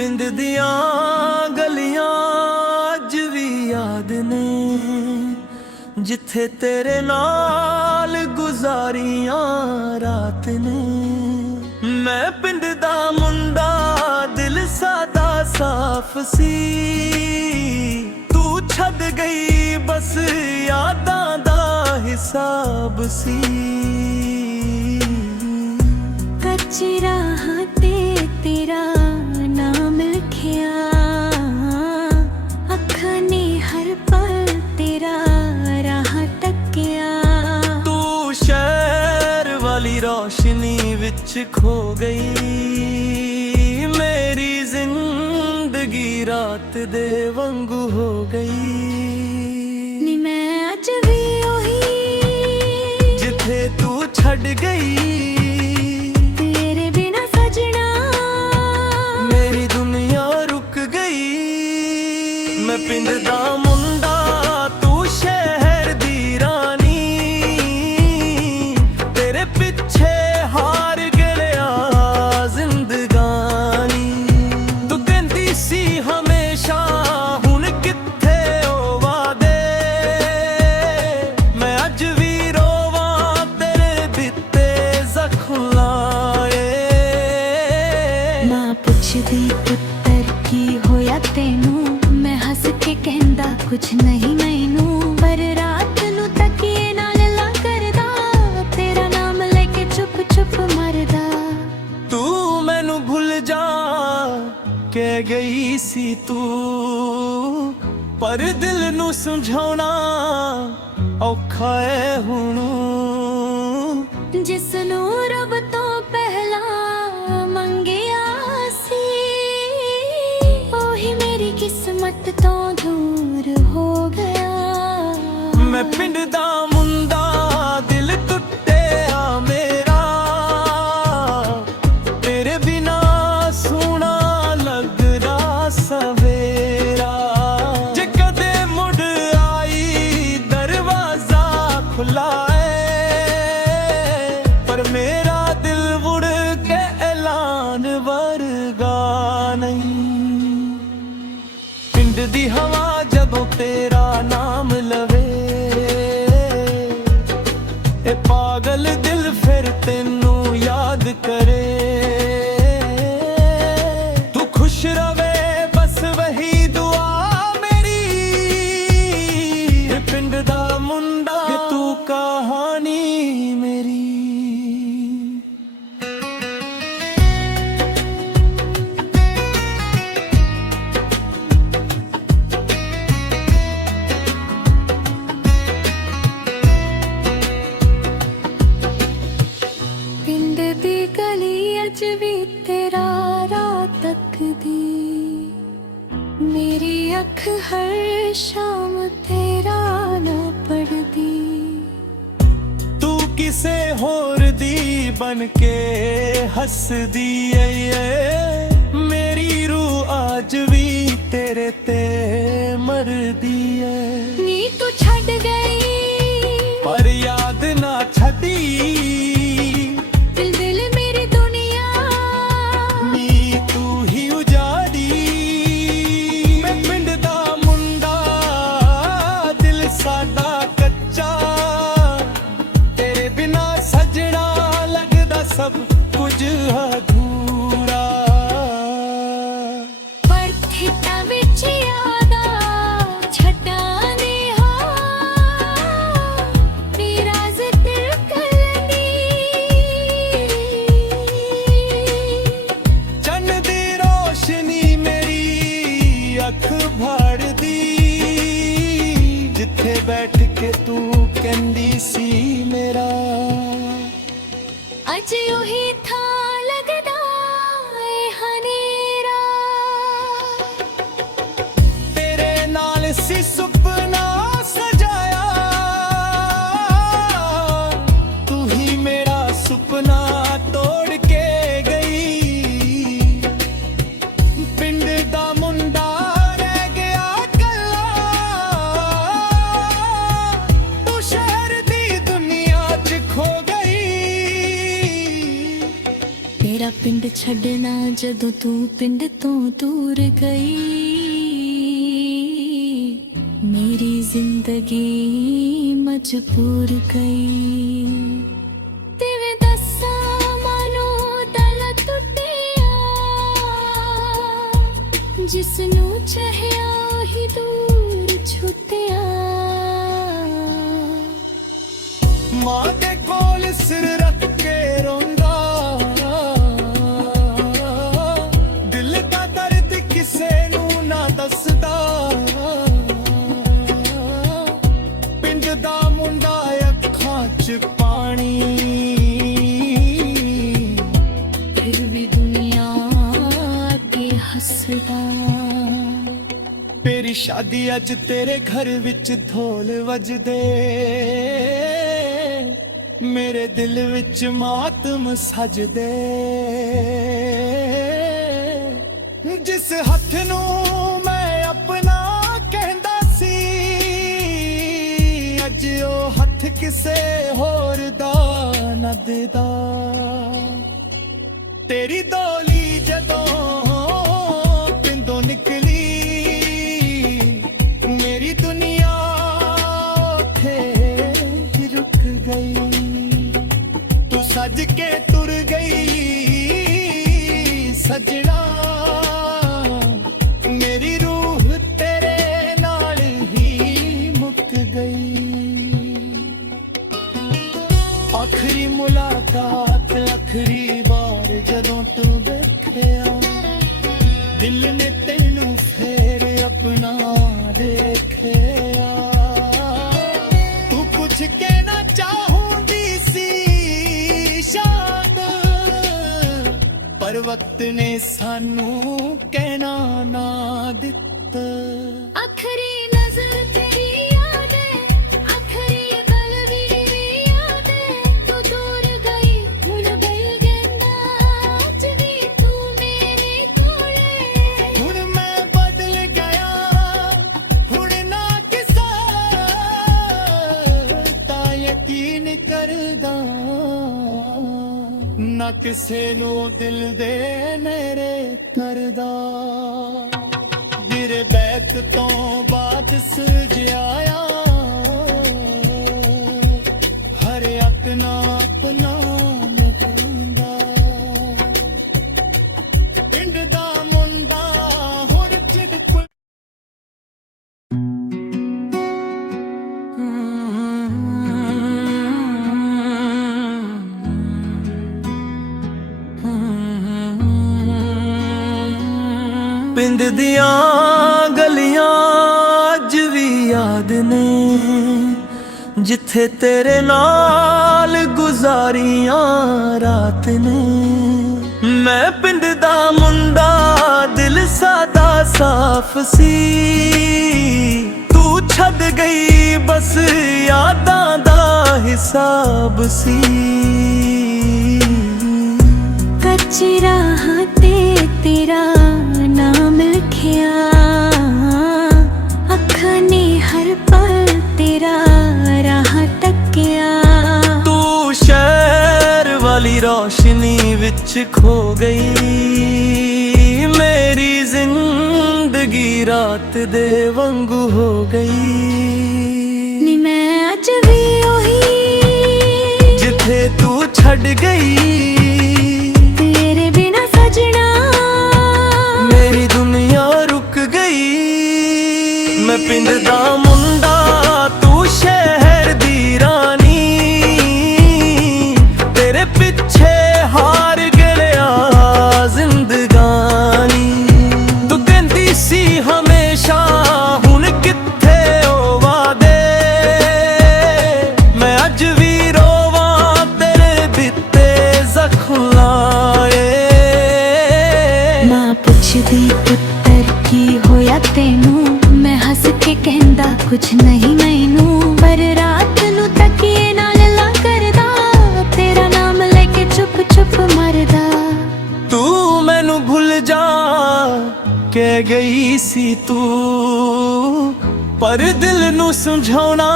ਪਿੰਡ ਦੀਆਂ ਗਲੀਆਂ ਅੱਜ ਵੀ ਯਾਦ ਨੇ, ਜਿੱਥੇ ਤੇਰੇ ਨਾਲ ਗੁਜ਼ਾਰੀਆਂ ਰਾਤ ਨੇ। ਮੈਂ ਪਿੰਡ ਦਾ ਮੁੰਡਾ, ਦਿਲ ਸਾਦਾ ਸਾਫ਼ ਸੀ, ਤੂੰ ਛੱਡ ਗਈ ਬਸ ਯਾਦਾਂ ਦਾ ਹਿਸਾਬ ਸੀ। ਕੱਚੀ ਰਾਹ ਤੇ ਤੇਰਾ ਨਾਮ ਲਿਖਿਆ, ਅੱਖਾਂ ਨੇ ਹਰ ਪਲ ਤੇਰਾ ਰਾਹ ਤੱਕਿਆ। ਤੂੰ ਸ਼ਹਿਰ ਵਾਲੀ ਰੌਸ਼ਨੀ ਵਿੱਚ ਖੋ ਗਈ, ਮੇਰੀ ਜ਼ਿੰਦਗੀ ਰਾਤ ਦੇ ਵਾਂਗੂ ਹੋ ਗਈ। ਨੀ ਮੈਂ ਅੱਜ ਵੀ ਉਹੀ, ਜਿੱਥੇ ਤੂੰ ਛੱਡ ਗਈ। ਮੈਂ ਪਿੰਡ ਦਾ ਮੁੰਡਾ, ਤੂੰ ਸ਼ਹਿਰ ਦੀ ਰਾਣੀ, ਤੇਰੇ ਪਿੱਛੇ ਹਾਰ ਗਿਆ ਜ਼ਿੰਦਗਾਨੀ। ਤੂੰ ਕਹਿੰਦੀ ਸੀ ਹਮੇਸ਼ਾ, ਹੁਣ ਕਿੱਥੇ ਉਹ ਵਾਦੇ। ਮੈਂ ਅੱਜ ਵੀ ਰੋਵਾਂ ਤੇਰੇ ਦਿੱਤੇ ਜ਼ਖਮ ਲਾਏ। ਮਾਂ ਪੁੱਛਦੀ ਪੁੱਤਰ ਕੀ ਹੋਇਆ ਤੈਨੂੰ, ਮੈਂ ਹੱਸ ਕੇ ਕਹਿੰਦਾ ਕੁਛ ਨਹੀਂ ਮੈਨੂੰ, ਪਰ ਰਾਤ ਨੂੰ ਤਕੀਏ ਨਾਲ ਲਾ ਕਰਦਾ, ਤੇਰਾ ਨਾਮ ਲੈ ਕੇ ਚੁੱਪ ਚੁੱਪ ਮਰਦਾ। ਤੂੰ ਮੈਨੂੰ ਭੁੱਲ ਜਾ ਕਹਿ ਗਈ ਸੀ ਤੂੰ, ਪਰ ਦਿਲ ਨੂੰ ਸਮਝਾਉਣਾ ਔਖਾ ਏ ਹੁਣ। ਜਿਸ ਨੂੰ ਰੱਬ ਤੋਂ ਪਹਿਲਾਂ ਮੰਗਿਆ ਸੀ, ਉਹੀ ਮੇਰੀ ਕਿਸਮਤ ਤੋਂ ਦੂਰ ਹੋ ਗਿਆ। ਮੈਂ ਪਿੰਡ ਦਾ ਮੁੰਡਾ, ਦਿਲ ਟੁੱਟਿਆ ਮੇਰਾ, ਤੇਰੇ ਬਿਨਾ ਸੋਹਣਾ ਲੱਗਦਾ ਸਵੇਰਾ। ਜੇ ਕਦੇ ਮੁੜ ਆਈ ਦਰਵਾਜ਼ਾ ਖੁੱਲਾ ਏ, ਪਰ ਮੇਰਾ ਦਿਲ ਮੁੜ ਕੇ ਐਲਾਨ ਵਰਗਾ ਨਹੀਂ। ਪਿੰਡ ਦੀ ਹਵਾ ਜਦੋਂ ਤੇਰਾ ਨਾਮ ਲਵੇ, ਇਹ ਪਾਗਲ ਦਿਲ ਫਿਰ ਤੈਨੂੰ ਯਾਦ ਕਰੇ। ਤੂੰ ਖੁਸ਼ ਰਵੇ ਬਸ ਵਹੀ ਦੁਆ ਮੇਰੀ, ਇਹ ਪਿੰਡ ਦਾ ਮੁੰਡਾ ਤੂੰ ਕਹਾਣੀ ਮੇਰੀ। ਪਿੰਡ ਦੀ ਗਲੀ ਅੱਜ ਵੀ ਤੇਰਾ ਰਾਹ ਤੱਕਦੀ, ਮੇਰੀ ਅੱਖ ਹਰ ਸ਼ਾਮ ਤੇਰਾ ਨਾ ਪੜਦੀ। ਤੂੰ ਕਿਸੇ ਹੋਰ ਦੀ ਬਣ ਕੇ ਹੱਸਦੀ ਏ, ਮੇਰੀ ਰੂਹ ਅੱਜ ਵੀ ਤੇਰੇ ਤੇ ਮਰਦੀ ਏ। ਨੀ ਤੂੰ ਛੱਡ ਗਈ ਪਰ ਯਾਦ ਨਾ ਛੱਡੀ, ਦਿਲ ਦਿਲ ਮੇਰੀ ਦੁਨੀਆ ਨੀ ਤੂੰ ਹੀ ਉਜਾੜੀ। ਮੈਂ ਪਿੰਡ ਦਾ ਮੁੰਡਾ, ਦਿਲ ਸਾਡਾ ਕੱਚਾ, ਤੇਰੇ ਬਿਨਾ ਸਜਣਾ ਲੱਗਦਾ ਸਭ ਕੁਝ ਅਧੂਰਾ। ਪਰ ਖੇਤਾਂ ਵਿੱਚ ਯਾਦਾਂ ਛੱਡਾਂ ਨੇ ਹਾਂ, ਨੀ ਰਾਜ਼ ਤਿਲਕਦੀ। ਚੰਨ ਦੀ ਰੋਸ਼ਨੀ ਮੇਰੀ ਅੱਖ ਭਰਦੀ, ਜਿੱਥੇ ਬੈਠ ਕੇ ਤੂੰ ਕਹਿੰਦੀ ਸੀ ਮੇਰਾ। ਅੱਜ ਉਹੀ ਥਾਂ ਲੱਗਦਾ ਏ ਹਨੇਰਾ, ਤੇਰੇ ਨਾਲ ਸੀ ਸੁਪਨਾ ਸਜਾਇਆ, ਤੂੰ ਹੀ ਮੇਰਾ ਸੁਪਨਾ ਤੋੜ ਕੇ ਗਈ। ਪਿੰਡ ਦਾ ਮੁੰਡਾ ਰਹਿ ਗਿਆ ਕੱਲਾ, ਤੂੰ ਸ਼ਹਿਰ ਦੀ ਦੁਨੀਆ 'ਚ ਖੋ ਗਈ। ਤੇਰਾ ਪਿੰਡ ਛੱਡਣਾ ਜਦੋਂ ਤੂੰ ਪਿੰਡ ਤੋਂ ਦੂਰ ਗਈ ਮੇਰੀ ਜ਼ਿੰਦਗੀ ਮਜਬੂਰ ਗਈ ਤੇਰੇ ਦੱਸਾਂ ਮਾਨੋ ਦਿਲ ਟੁੱਟਿਆ ਜਿਸ ਨੂੰ ਚਾਹਿਆ ਹੀ ਦੂਰ ਛੁੱਟਿਆ ਮਾਂ ਦੇ ਕੋਲ ਸਿਰ ਰੱਖ ਕੇ ਰੋਂਦਾ ਦਿਲ ਦਾ ਦਰਦ ਕਿਸੇ ਨੂੰ ਨਾ ਦੱਸਦਾ ਪਿੰਡ ਦਾ ਮੁੰਡਾ ਅੱਖਾਂ 'ਚ ਪਾਣੀ ਫਿਰ ਵੀ ਦੁਨੀਆ ਅੱਗੇ ਹੱਸਦਾ ਤੇਰੀ ਸ਼ਾਦੀ ਅੱਜ ਤੇਰੇ ਘਰ ਵਿੱਚ ਢੋਲ ਵੱਜਦੇ ਮੇਰੇ ਦਿਲ ਵਿੱਚ ਮਾਤਮ ਸਜਦੇ ਜਿਸ ਹੱਥ ਨੂੰ ਮੈਂ ਆਪਣਾ ਕਹਿੰਦਾ ਸੀ ਅੱਜ ਉਹ ਹੱਥ ਕਿਸੇ ਹੋਰ ਦਾ ਨਾ ਦੇਦਾ ਤੇਰੀ ਡੋਲੀ ਜਦੋਂ ਪਿੰਡੋਂ ਨਿਕਲੀ ਮੇਰੀ ਦੁਨੀਆ ਉੱਥੇ ਰੁਕ ਗਈ ਸੱਜ ਕੇ ਤੁਰ ਗਈ ਸਜਣਾ ਮੇਰੀ ਰੂਹ ਤੇਰੇ ਨਾਲ ਹੀ ਮੁੱਕ ਗਈ ਆਖਰੀ ਮੁਲਾਕਾਤ ਆਖਰੀ ਵਾਰ ਜਦੋਂ ਤੂੰ ਵੇਖਿਆ ਦਿਲ ਨੇ ਤੈਨੂੰ ਫੇਰ ਆਪਣਾ ਦੇਖਿਆ ਤੂੰ ਕੁਝ ਕਹਿਣਾ ਚਾਹੁੰਦੀ ਸੀ ਪਰ ਵਕਤ ਨੇ ਸਾਨੂੰ ਕਹਿਣਾ ਨਾ ਦਿੱਤਾ ਆਖਰੀ ਨਜ਼ਰ ਤੇਰੀ ਯਾਦ ਹੈ ਆਖਰੀ ਪਲ ਵੀ ਯਾਦ ਹੈ ਤੂੰ ਦੂਰ ਗਈ ਹੁਣ ਬਲ ਗੰਦਾ ਅੱਜ ਵੀ ਤੂੰ ਮੇਰੇ ਕੋਲੇ ਹੁਣ ਮੈਂ ਬਦਲ ਗਿਆ ਹੁਣ ਨਾ ਕਿਸੇ ਤਾਂ ਯਕੀਨ ਕਰਦਾ ਨਾ ਕਿਸੇ ਨੂੰ ਦਿਲ ਦੇ ਨੇੜੇ ਕਰਦਾ ਗਿਰੇ ਬੈਤ ਤੋਂ ਬਾਤ ਸਜਾਇਆ ਹਰ ਆਪਣਾ ਆਪਣਾ ਮਿਲਦਾ ਪਿੰਡ ਦਾ ਮੁੰਡਾ ਹੁਣ ਜਿੱਦ ਪਿੰਡ ਦੀਆਂ ਗਲੀਆਂ ਅੱਜ ਵੀ ਯਾਦ ਨੇ ਜਿੱਥੇ ਤੇਰੇ ਨਾਲ ਗੁਜ਼ਾਰੀਆਂ ਰਾਤ ਨੇ ਮੈਂ ਪਿੰਡ ਦਾ ਮੁੰਡਾ ਦਿਲ ਸਾਦਾ ਸਾਫ਼ ਸੀ ਤੂੰ ਛੱਡ ਗਈ ਬਸ ਯਾਦਾਂ ਦਾ ਹਿਸਾਬ ਸੀ ਕੱਚੀ ਰਾਹ ਤੇ ਤੇਰਾ ਨਾਮ ਲਿਖਿਆ ਅੱਖਾਂ ਨੇ ਹਰ ਪਲ ਤੇਰਾ ਰਾਹ ਤੱਕਿਆ ਤੂੰ ਸ਼ਹਿਰ ਵਾਲੀ ਰੋਸ਼ਨੀ ਵਿੱਚ ਖੋ ਗਈ ਮੇਰੀ ਜ਼ਿੰਦਗੀ ਰਾਤ ਦੇ ਵਾਂਗੂ ਹੋ ਗਈ ਨੀ ਮੈਂ ਅੱਜ ਵੀ ਉਹੀ ਜਿੱਥੇ ਤੂੰ ਛੱਡ ਗਈ ਤੇਰੇ ਬਿਨਾ ਸਜਣਾ ਮੇਰੀ ਦੁਨੀਆ ਰੁਕ ਗਈ ਮੈਂ ਪਿੰਡ ਦਾ ਮੁੰਡਾ ਤੂੰ ਸ਼ਹਿਰ ਦੀ ਰਾਣੀ ਤੇਰੇ ਪਿੱਛੇ ਹਾਰ ਗਿਆ ਜ਼ਿੰਦਗਾਨੀ ਤੂੰ ਕਹਿੰਦੀ ਸੀ ਹਮੇਸ਼ਾ ਹੁਣ ਕਿੱਥੇ ਉਹ ਵਾਦੇ ਮੈਂ ਅੱਜ ਵੀ ਰੋਵਾਂ ਤੇਰੇ ਦਿੱਤੇ ਜ਼ਖਮ ਲਾਏ ਮਾਂ ਪੁੱਛਦੀ ਪੁੱਤਰ ਕੀ ਹੋਇਆ ਤੈਨੂੰ ਮੈਂ ਹੱਸ ਕੇ ਕਹਿੰਦਾ ਕੁਛ ਨਹੀਂ ਮੈਨੂੰ ਪਰ ਰਾਤ ਨੂੰ ਤਕੀਏ ਨਾਲ ਲਾ ਕਰਦਾ ਤੇਰਾ ਨਾਮ ਲੈ ਕੇ ਚੁੱਪ ਚੁੱਪ ਮਰਦਾ ਤੂੰ ਮੈਨੂੰ ਭੁੱਲ ਜਾ ਕਹਿ ਗਈ ਸੀ ਤੂੰ ਪਰ ਦਿਲ ਨੂੰ ਸਮਝਾਉਣਾ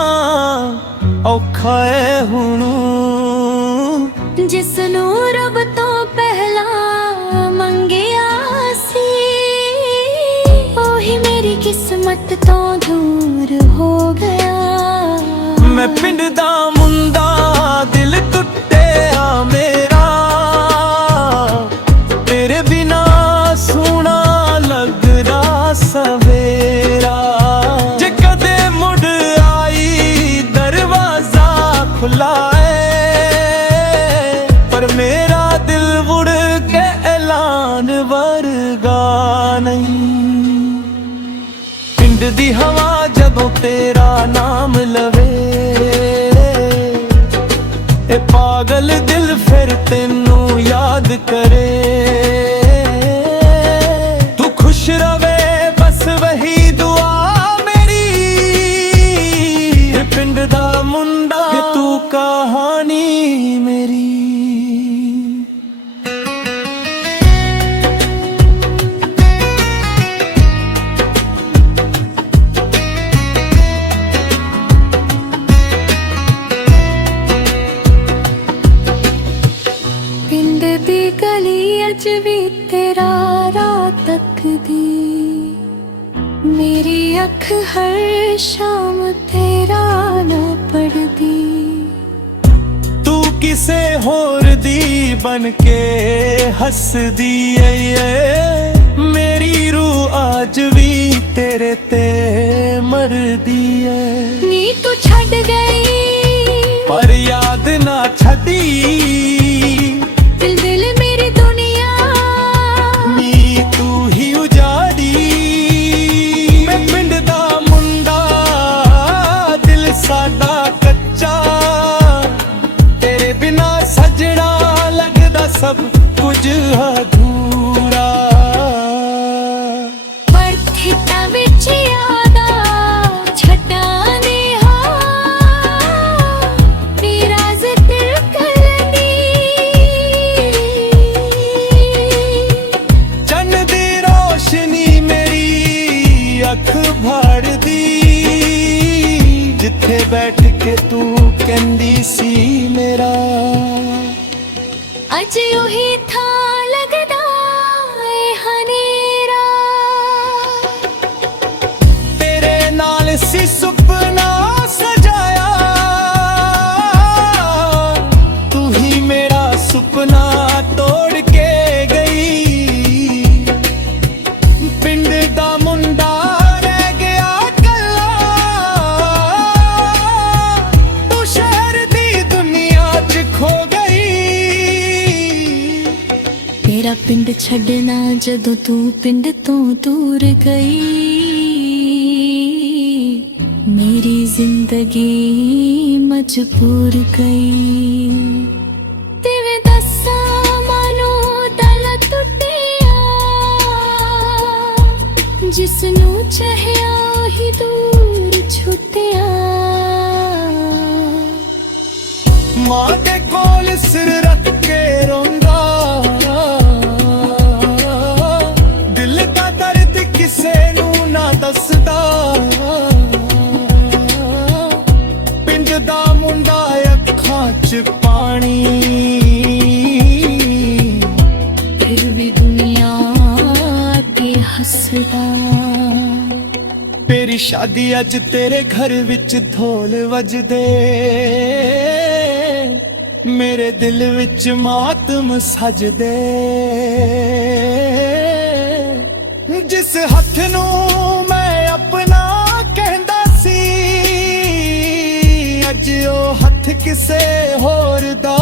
ਔਖਾ ਏ ਹੁਣ ਜਿਸ ਨੂੰ ਰੱਬ ਤੋਂ ਪਹਿਲਾਂ किस्मत तो दूर हो गया। मैं पिंड दा मुंडा दिल टुटिया मेरा, तेरे बिना सोना लगदा सवेरा। जे कदे मुड़ आई दरवाजा खुला है, पर मेरा दिल मुड़ के ऐलान वर्गा नहीं। पिंड दी हवा जदों तेरा नाम लवे, ए पागल दिल फिर तेनू याद करे। तू खुश रवे बस वही दुआ मेरी, ए पिंड दा मुंडा तू कहानी मेरी। पिंड दी गली अज भी तेरा राह तकदी, मेरी अख हर शाम तेरा ना पढ़दी। तू किसे होर दी बन के हसदी है, मेरी रूह आज भी तेरे ते मरदी है। नी तू छड़ गई पर याद ना छड़ी, दिल दिल मेरी दुनिया नी तू ही उजाड़ी। मैं पिंड दा मुंडा दिल साडा कच्चा, तेरे बिना सजना लगदा सब कुछ अधूरा। बरखिता विच यादा छटाने राज दिल करनी। चन्न दी रोशनी मेरी अख भर दी, जिथे बैठ के तू कहंदी सी मेरा। अज उही था लगदा ए हनेरा, तेरे नाल सी सुपना सजाया, तू ही मेरा सुपना तोड़ के गई। पिंड दा मुंडा रह गया कल्ला, तू शहर दी दुनिया च खो गई। तेरा पिंड छड़ना जदों तू पिंड तो दूर गई, मेरी जिंदगी मजबूर गई। तेरे दसा मानो दल टुटिया, जिसनू चाहिया ही दूर छुटिया। मां दे कोल सिर रख के रोंदा, दिल दा दर्द किसे नू ना दसदा। पिंड दा मुंडा अखां च पानी, फिर भी दुनिया के हसदा। तेरी शादी अज तेरे घर विच ढोल वजदे, मेरे दिल विच मातम सजदे। जिस हथ नू मैं अपना कहंदा सी, अज ओ हथ किसे होर दा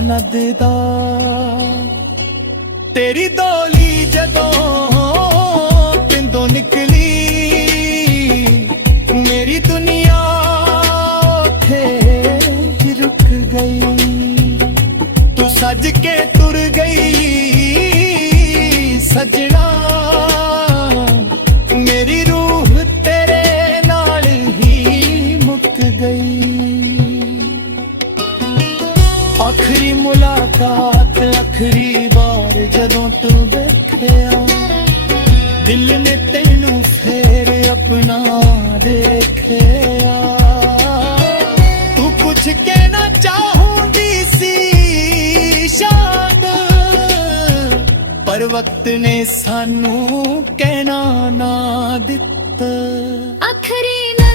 न देदा। तेरी डोली जदों पिंडों निकली, मेरी दुनिया थे रुक गई। तू सज के तुर गई सजना, मेरी रूह तेरे नाल ही मुक गई। आखरी मुलाकात आखरी बार जदों तू देखया, दिल ने तेनू फेर अपना देखया। तू कुछ कहना चाहूंदी सी शायद, पर वक्त ने सानू कहना ना दिता। ਰਾਤ ਆਖਰੀ